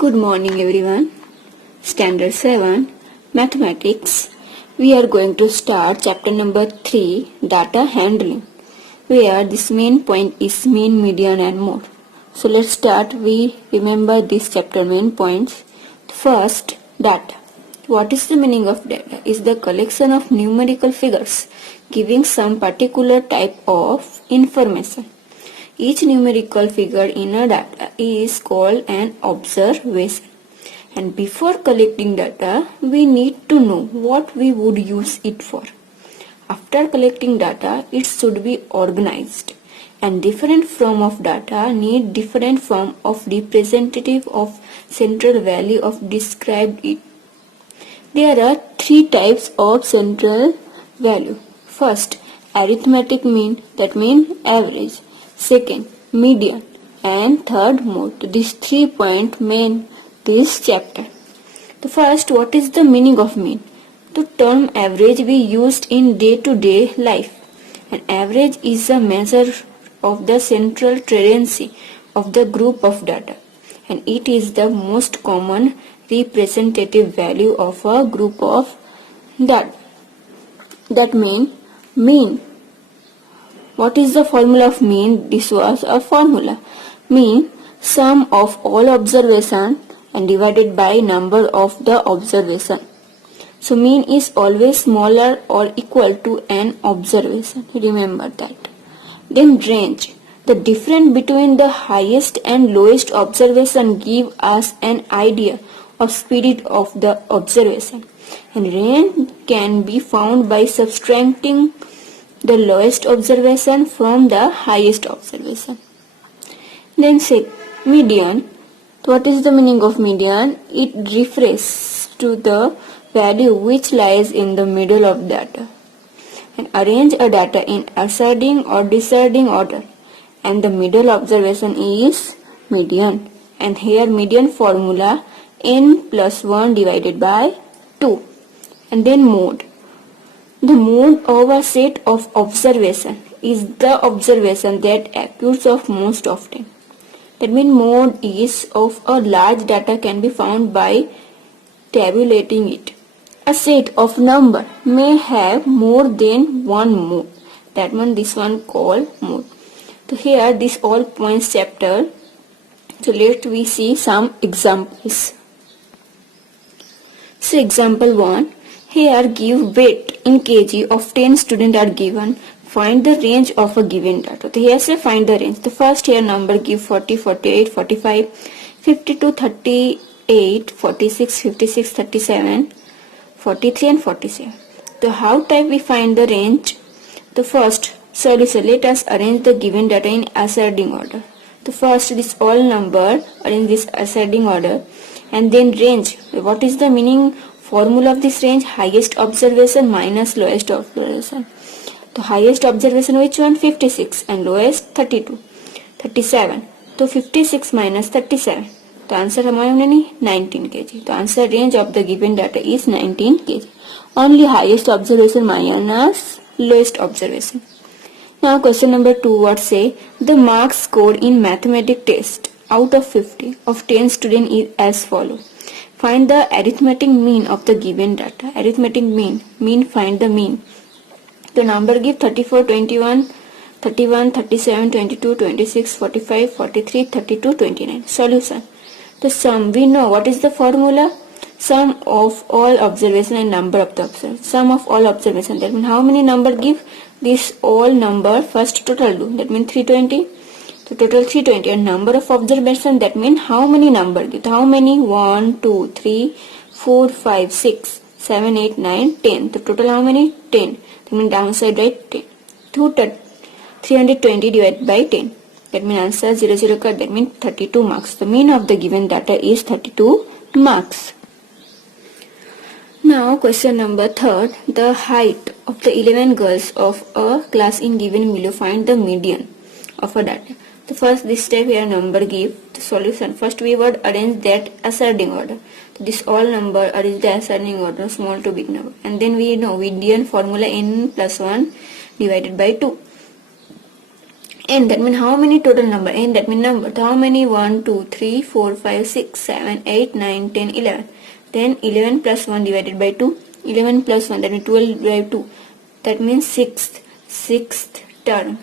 Good morning everyone. Standard 7 Mathematics. We are going to start chapter number 3 Data Handling, where this main point is mean, median and mode. So let's start. We remember this chapter main points. First, data. What is the meaning of data? Is the collection of numerical figures giving some particular type of information. Each numerical figure in a data is called an observation. And before collecting data, we need to know what we would use it for. After collecting data, it should be organized. And different form of data need different form of representative of central value of described it. There are three types of central value. First, arithmetic mean, that means average. Second, median, and third, mode. These 3 points main this chapter. The first, what is the meaning of mean? The term average we used in day-to-day life. An average is a measure of the central tendency of the group of data, and it is the most common representative value of a group of data. That mean mean. What is the formula of mean? This was a formula. Mean, sum of all observation and divided by number of the observation. So mean is always smaller or equal to an observation. Remember that. Then range. The difference between the highest and lowest observation give us an idea of speed of the observation. And range can be found by subtracting the lowest observation from the highest observation. Then say median. What is the meaning of median? It refers to the value which lies in the middle of data. And arrange a data in ascending or descending order. And the middle observation is median. And here median formula n plus 1 divided by 2. And then mode. The mode of a set of observation is the observation that occurs of most often. That means mode is of a large data can be found by tabulating it. A set of number may have more than one mode. That means this one called mode. So here this all points chapter. So let we see some examples. So example 1. Here give weight in kg of 10 students are given. Find the range of a given data. So here say find the range. The first here number give 40, 48, 45, 52, 38, 46, 56, 37, 43 and 47. So how type we find the range? The first solution, let us arrange the given data in ascending order. The first this all number arrange this ascending order, and then range. What is the meaning? Formula of this range, highest observation minus lowest observation. The highest observation which one? 56 and lowest 32, 37. So 56 minus 37. The answer how many? 19 kg. The answer range of the given data is 19 kg. Only highest observation minus lowest observation. Now question number 2, what say? The marks scored in mathematics test out of 50 of 10 students is as follows. Find the arithmetic mean of the given data. Arithmetic mean find the mean. The number give 34, 21, 31, 37, 22, 26, 45, 43, 32, 29. Solution. The sum, we know what is the formula? Sum of all observation and number of the observation. Sum of all observation. That means how many number give? This all number first total do. That means 320. So total 320 and number of observation, that means how many number give? How many? 1, 2, 3, 4, 5, 6, 7, 8, 9, 10. The total how many? 10. That means downside right 10. 320 divided by 10. That means answer 0, 0 cut. That means 32 marks. The mean of the given data is 32 marks. Now question number 3. The height of the 11 girls of a class in given below. Find the median of a data. So first this step here number give the solution. First we would arrange that ascending order. So this all number arrange the ascending order small to big number. And then we know median formula n plus 1 divided by 2. n, that means how many total number, n that means number, so how many, 1 2 3 4 5 6 7 8 9 10 11, then 11 plus 1 divided by 2, 11 plus 1 that means 12 by 2, that means sixth term.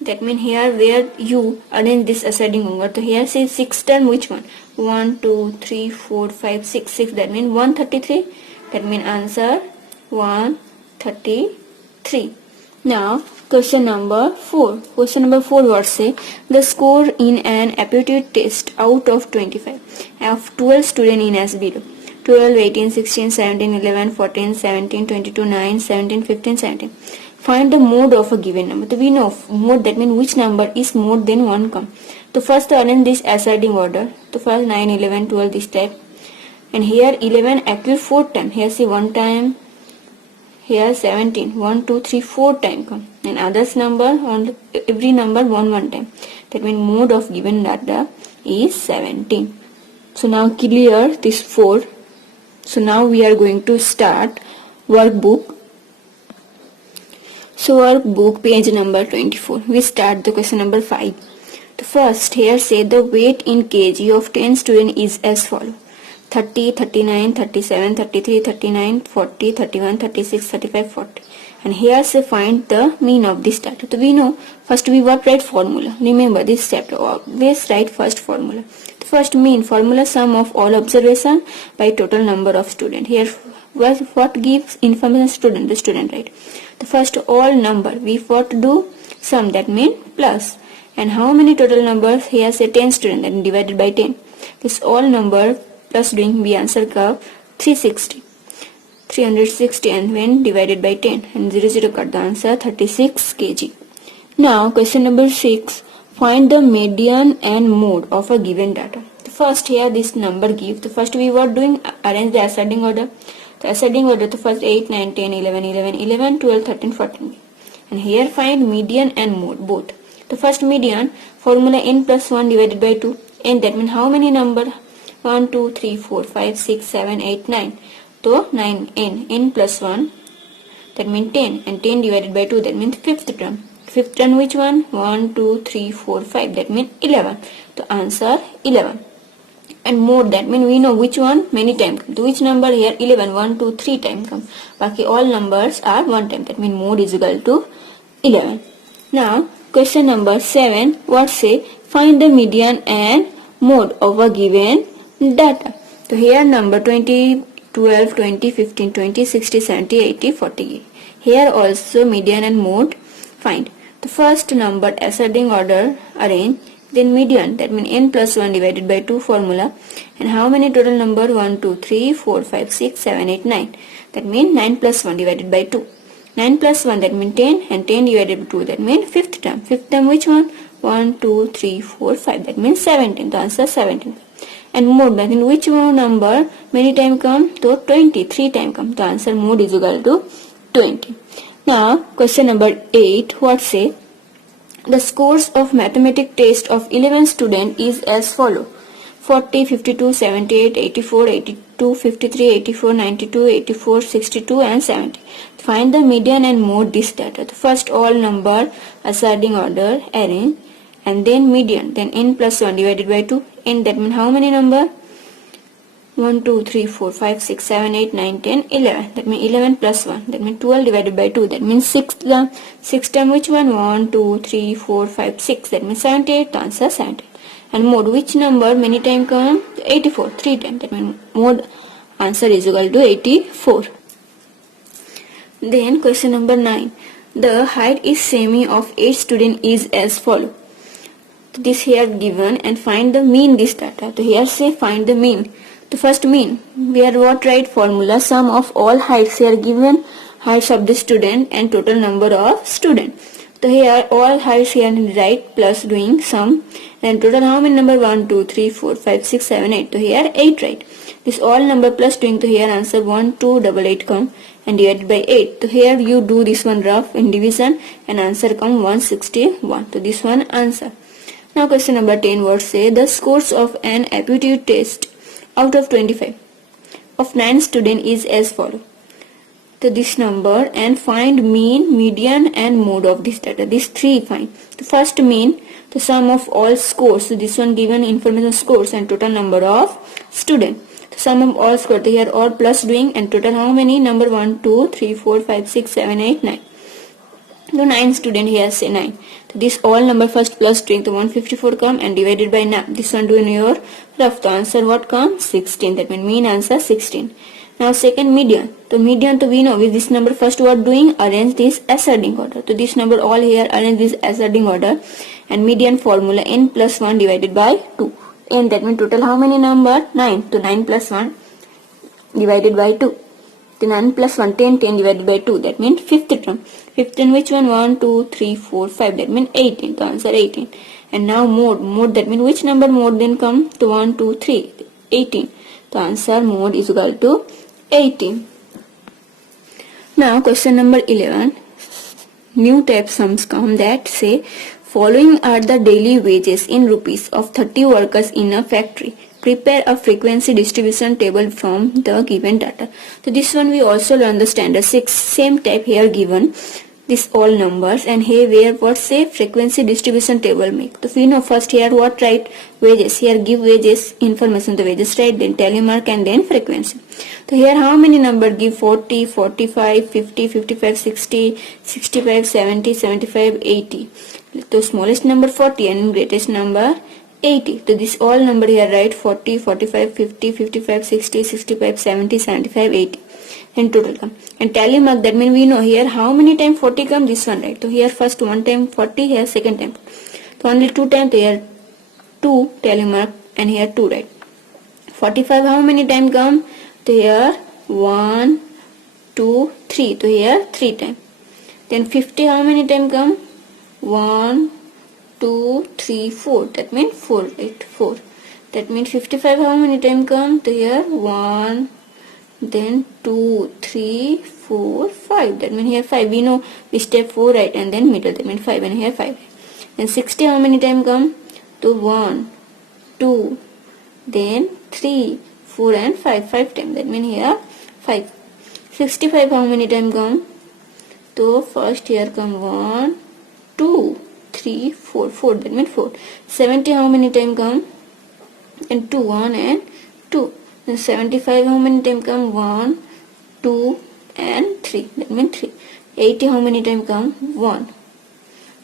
That means here where you arrange this ascending order, so here say sixth term, which one, 1 2 3 4 5 6 6, that means 133, that means answer 133. Now question number 4. Question number 4 what say, the score in an aptitude test out of 25 of 12 students in as below, 12 18 16 17 11 14 17 22 9 17 15 17. Find the mode of a given number. So we know mode, that means which number is more than one come. So first arrange this ascending order. So first 9 11 12 this type, and here 11 occur 4 times, here see 1 time, here 17 1 2 3 4 time come, and others number on every number 1 time, that means mode of given data is 17. So now clear this 4. So now we are going to start workbook. So workbook page number 24, we start the question number 5. The first here say the weight in kg of 10 students is as follow, 30 39 37 33 39 40 31 36 35 40, and here say find the mean of this data. So we know first we work write formula, remember this chapter always write first formula. The first mean formula, sum of all observation by total number of student. Here what gives information student, the student, right? The first all number we what do sum, that mean plus, and how many total numbers, here say 10 student, then divided by 10, this all number plus doing we answer curve 360, and when divided by 10 and 0 cut the answer 36 kg. Now question number 6, find the median and mode of a given data. The first here this number give, the first we were doing arrange the ascending order. The ascending order, the first 8 9 10 11 11 11 12 13 14, and here find median and mode both. The first median formula n plus 1 divided by 2, n that means how many number, 1 2 3 4 5 6 7 8 9, so 9 n plus 1 that means 10, and 10 divided by 2 that means fifth term. Fifth term which one, 1 2 3 4 5, that means 11, so answer 11. And mode, that means we know which one many times come. So which number here, 11 1 2 3 times come, baki all numbers are 1 time, that means mode is equal to 11. Now question number 7 what say, find the median and mode of a given data. So here number 20 12 20 15 20 60 70 80 40, here also median and mode find. The first number ascending order arrange, then median, that means n plus 1 divided by 2 formula, and how many total number, 1 2 3 4 5 6 7 8 9, that means 9 plus 1 divided by 2, 9 plus 1 that means 10, and 10 divided by 2 that means fifth term. Fifth term which one, 1 2 3 4 5, that means 17, the answer 17. And mode, that means which one number many time come, so 20 3 time come, the answer mode is equal to 20. Now question number 8 what say, the scores of mathematics test of 11 students is as follow, 40 52 78 84 82 53 84 92 84 62 and 70. Find the median and mode this data. The first all number ascending order arrange, and then median, then n plus 1 divided by 2, n that means how many number, 1 2 3 4 5 6 7 8 9 10 11, that means 11 plus 1 that means 12 divided by 2, that means 6 term. 6 term which one, 1 2 3 4 5 6, that means 78, the answer 70. And mode, which number many time come, 84 3 times, that means mode answer is equal to 84. Then question number 9, the height is semi of 8 student is as follow. This here given, and find the mean this data. So here say find the mean. The first mean, we are what write formula, sum of all heights here given, heights of the student and total number of student. So here all heights here write plus doing sum, then total how many number, 1 2 3 4 5 6 7 8, so here 8 right. This all number plus doing, to here answer 1 2 8 8 come, and divided by 8. So here you do this one rough in division, and answer come 161. So this one answer. Now question number 10 what say, the scores of an aptitude test out of 25 of 9 students is as follow. to this number and find mean, median and mode of this data. These three find. The first mean, the sum of all scores. So this one given information scores and total number of student. The sum of all scores, here all plus doing and total how many? Number 1, 2, 3, 4, 5, 6, 7, 8, 9. So 9 student here say 9. So this all number first plus doing, the 154 come and divided by 9. This one doing your rough. The answer what come? 16. That means mean answer 16. Now second median. The median to we know with this number first what doing? Arrange this ascending order. So this number all here arrange this ascending order and median formula n plus 1 divided by 2. N that means total how many number? 9. So 9 plus 1 divided by 2. Then 9 plus 1, 10, 10 divided by 2. That means fifth term. Fifth term which one? 1, 2, 3, 4, 5. That means 18. The answer 18. And now mode. Mode that means which number mode then come to 1, 2, 3. 18. The answer mode is equal to 18. Now question number 11. New type sums come that say following are the daily wages in rupees of 30 workers in a factory. Prepare a frequency distribution table from the given data. So this one we also learn the standard 6. Same type here given. This all numbers and here where what say frequency distribution table make. So we know first here what write wages. Here give wages information the wages right, then tally mark and then frequency. So here how many number give? 40, 45, 50, 55, 60, 65, 70, 75, 80. The smallest number 40 and greatest number 80. So this all number here right 40, 45, 50, 55, 60, 65, 70, 75, 80. And total come. And tally mark that means we know here how many time 40 come? This one right. So here first one time 40, here second time. So only two times here 2 tally mark and here 2 right. 45 how many time come? So here 1, 2, 3. So here 3 time. Then 50 how many time come? 1, 2, 3, 4. That means 4 right. 4. That means 55 how many time come? So here 1, then 2, 3, 4, 5. That means here 5. We know we step 4 right and then middle. That means 5 and here 5. Then 60 how many time come? To 1, 2, then 3, 4 and 5. 5 time. That means here 5. 65 how many time come? So first here come 1, 2, 3, 4. 4. That means 4. 70 how many time come? And 2, 1 and 2. Then 75 how many time come? 1, 2 and 3. That means 3. 80 how many time come? 1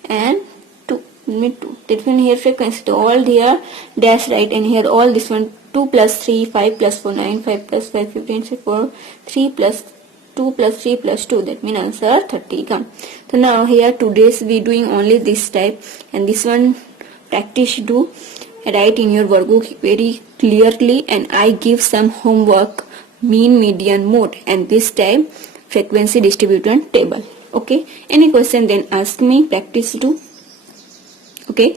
and 2. That means 2. That means here frequency. So all here dash right and here all this one 2 plus 3, 5 plus 4, 9, 5 plus 5, 15, 4, 3 plus 2 plus 3 plus 2. That means answer 30 come. So now here today's we doing only this type and this one practice do. Write in your workbook very clearly and I give some homework mean, median, mode and this time frequency distribution table. Okay, any question then ask me, practice do. Okay.